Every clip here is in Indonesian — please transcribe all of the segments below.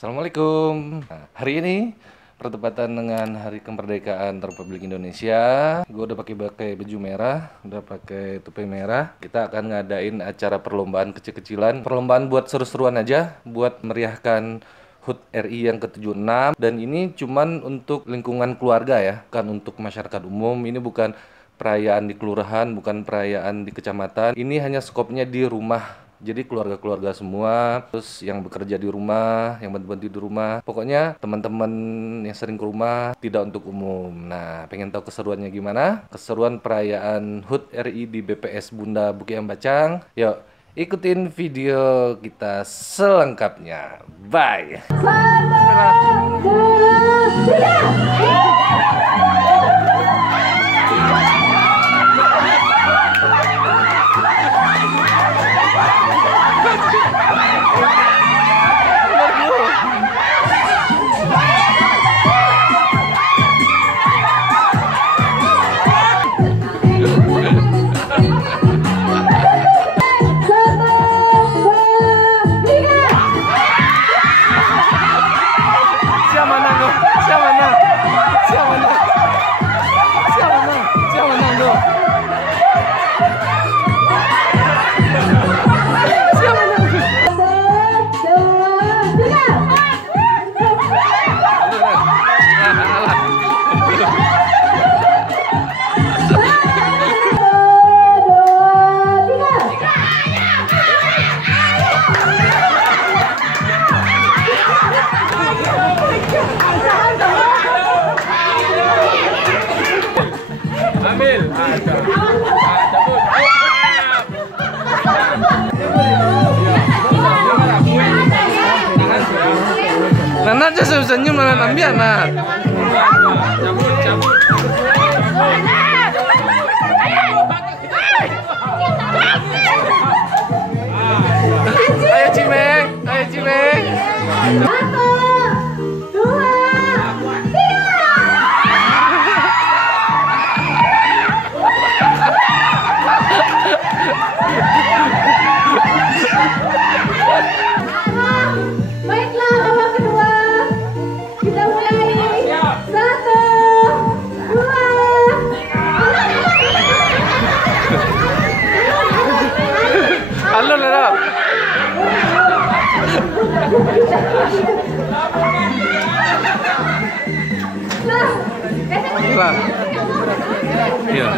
Assalamualaikum. Hari ini bertepatan dengan Hari Kemerdekaan Republik Indonesia. Gue udah pakai baju merah, udah pakai topi merah. Kita akan ngadain acara perlombaan kecil-kecilan. Perlombaan buat seru-seruan aja, buat meriahkan HUT RI yang ke-76. Dan ini cuman untuk lingkungan keluarga ya, bukan untuk masyarakat umum. Ini bukan perayaan di kelurahan, bukan perayaan di kecamatan. Ini hanya skopnya di rumah. Jadi keluarga-keluarga semua, terus yang bekerja di rumah, yang bantu-bantu di rumah. Pokoknya teman-teman yang sering ke rumah, tidak untuk umum. Nah, pengen tahu keseruannya gimana? Keseruan perayaan HUT RI di BPS Bunda Bukit Ambacang. Yuk, ikutin video kita selengkapnya. Bye! Nana aja senyum Nana ambil anak. Cabut. Ayo Cimeng. Halo Lera. Lah. Iya.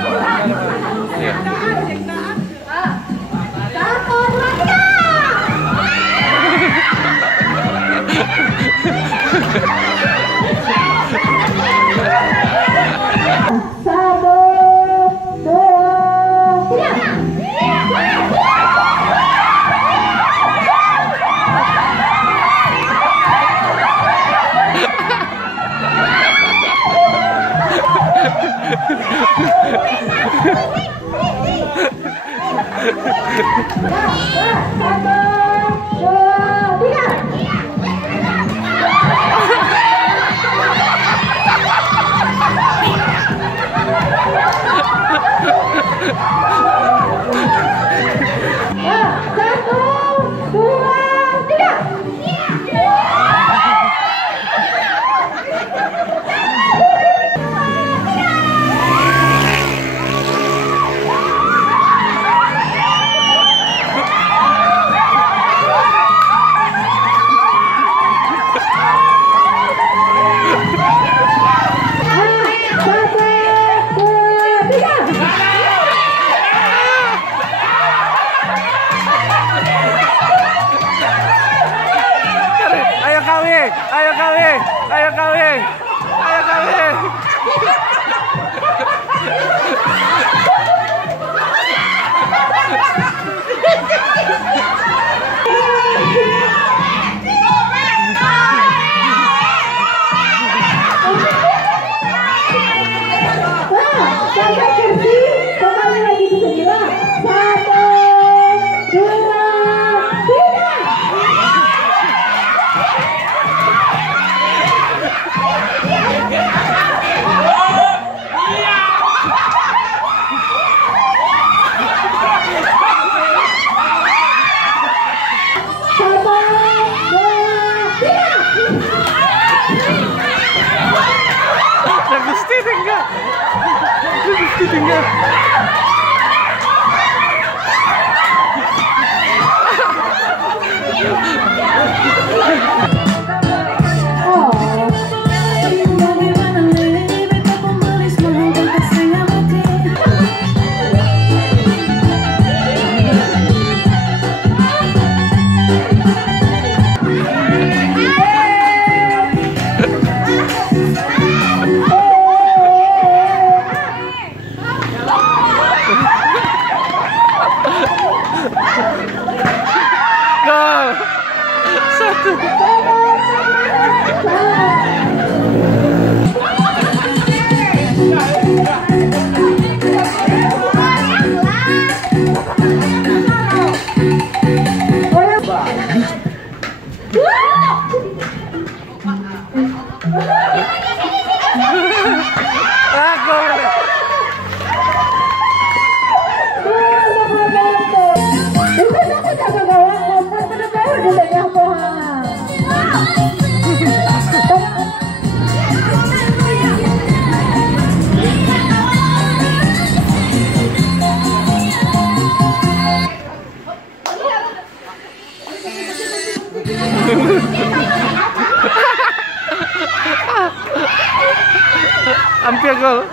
Hampir gol.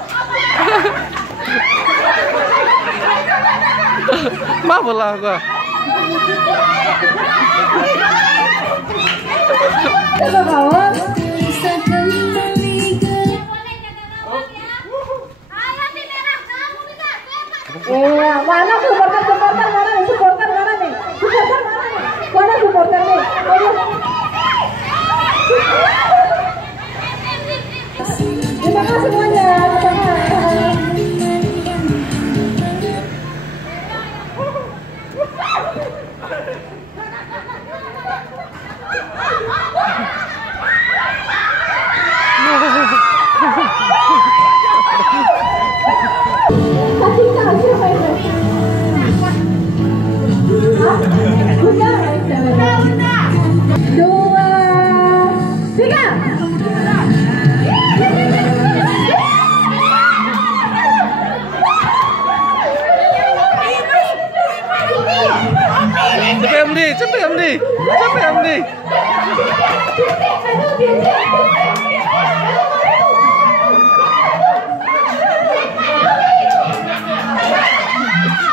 Mah bola gua. Coba kawan. Iya, mana supporter mana nih? Supporter mana nih? Mana supporter nih? Terima kasih semuanya. Cepet Amdi.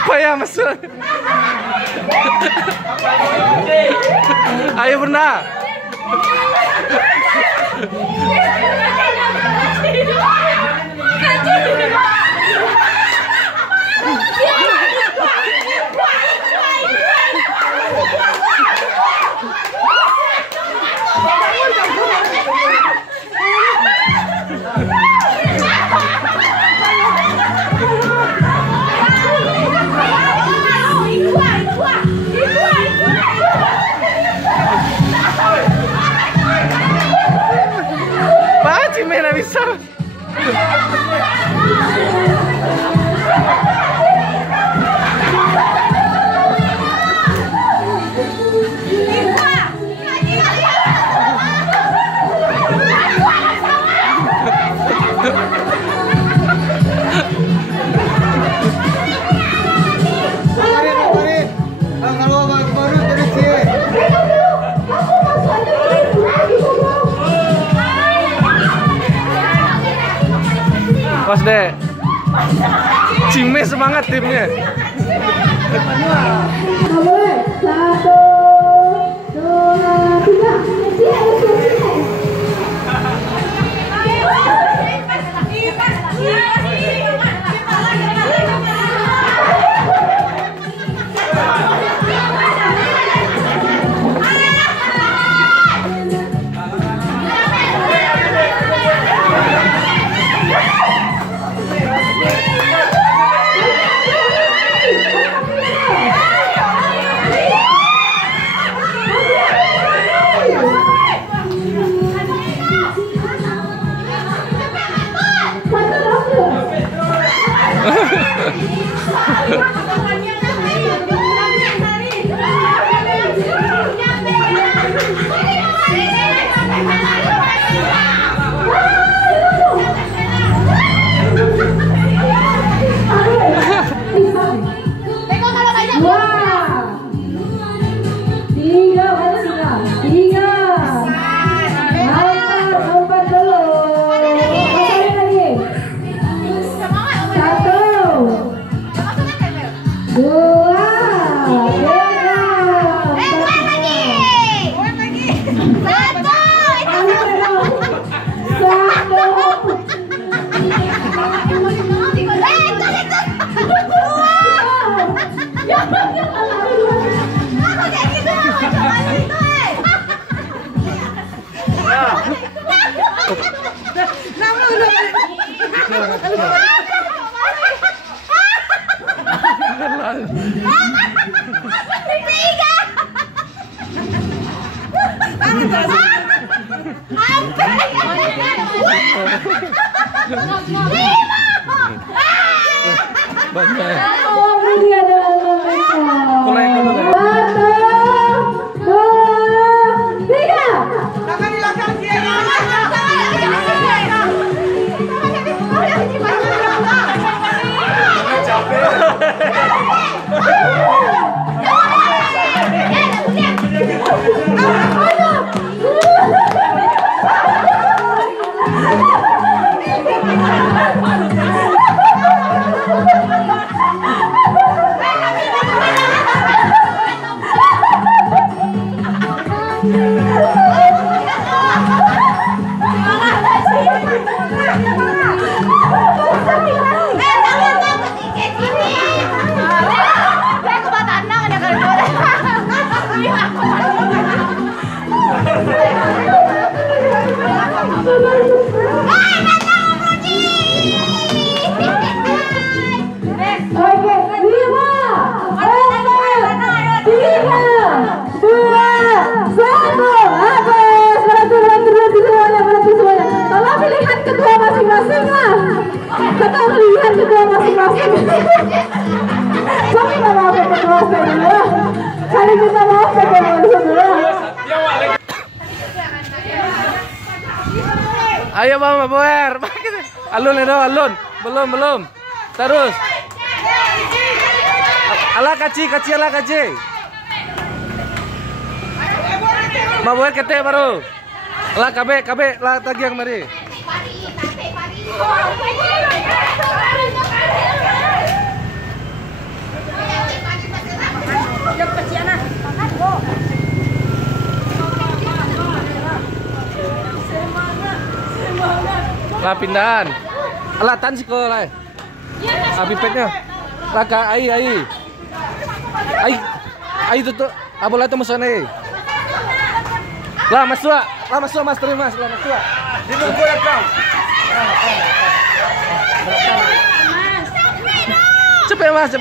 Payah masuk. Ayo Brenda. Bisa. Mas Dek, Cime semangat timnya. Boleh, 1, 2, 3. Ayo Mama Boer. Alun itu, alun. Belum. Terus. Ala kaci, ala kaci. Mama Boer kete baru. Ala kabe, la tagiang mari. Lah pindahan. Alah tan sih kau lah. Abipetnya. Lah ai tuh. Abola tuh masuk Lah masuk mas terima lah masuk. Ditunggu ya kau. Cepet mas.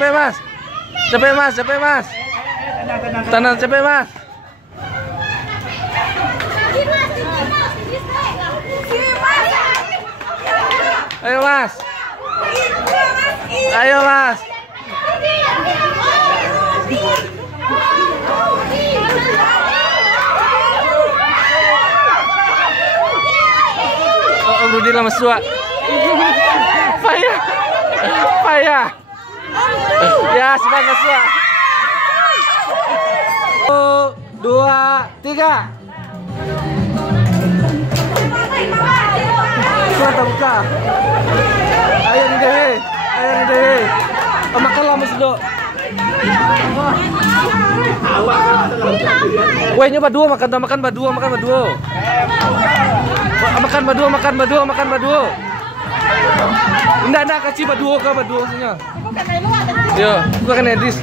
Tenang cepet mas. Ayo mas. Oh, Rudi lah masuk. Payah. Ya, cepat masuk. 1, 2, 3. Buka. Ayo nih deh. Makan lah mas do. Weh nyoba dua makan berdua. Makan berdua. Enggak kaci berdua maksudnya. Yo, bukan Edis.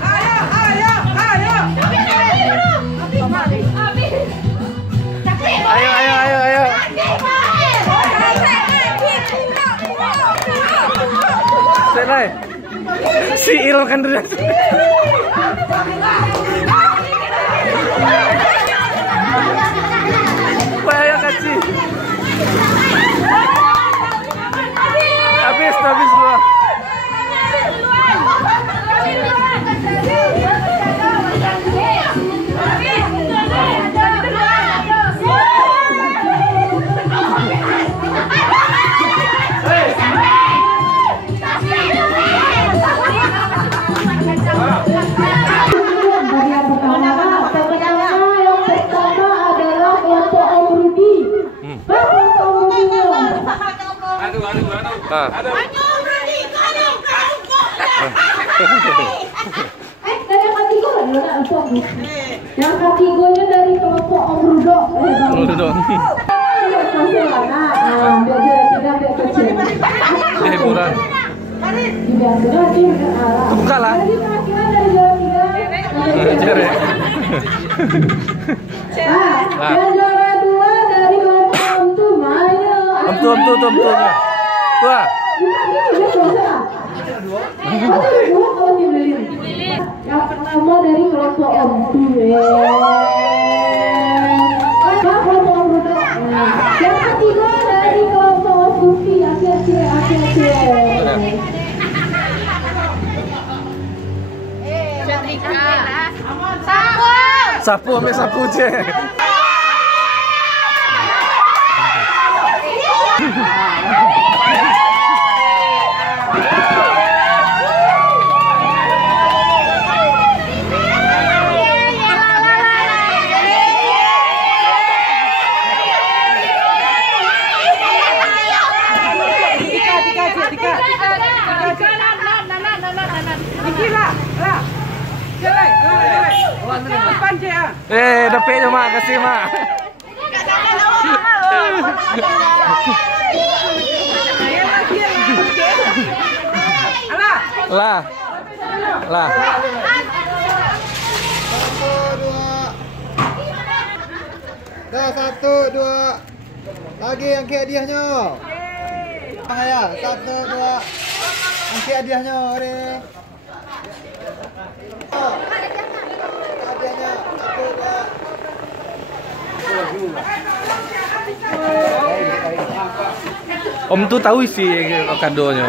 Ayo. Selesai. Si Il kan dulu. Ayo kasih. Habis gua. Ah. Dari kaki gue ada empok. Yang kaki gue dari kelompok Om Rudo. Om Rudo. Masih warna. Biar tidak biar kecil. Hiburan. Biar tidak juga. Buka lah. Dari kaki-kaki dari jalan tiga. Dan juara 2 dari kelompok Om Tumayo. Om tuh. Wah. Yang pertama dari kelompok Om Tumayo. Kelompok Om Rudo. Yang ketiga dari kelompok Om Sufi. Akhir C. Sapu ambil sapu C. Dapetnya mak, kasih mak. Lah. 1, 2. Dah 1, 2. Lagi angkat hadiahnya. Ya, 1, 2. Angkat hadiahnya, Ore. Hadiahnya 1, 2. Om tuh tahu isi kadonya.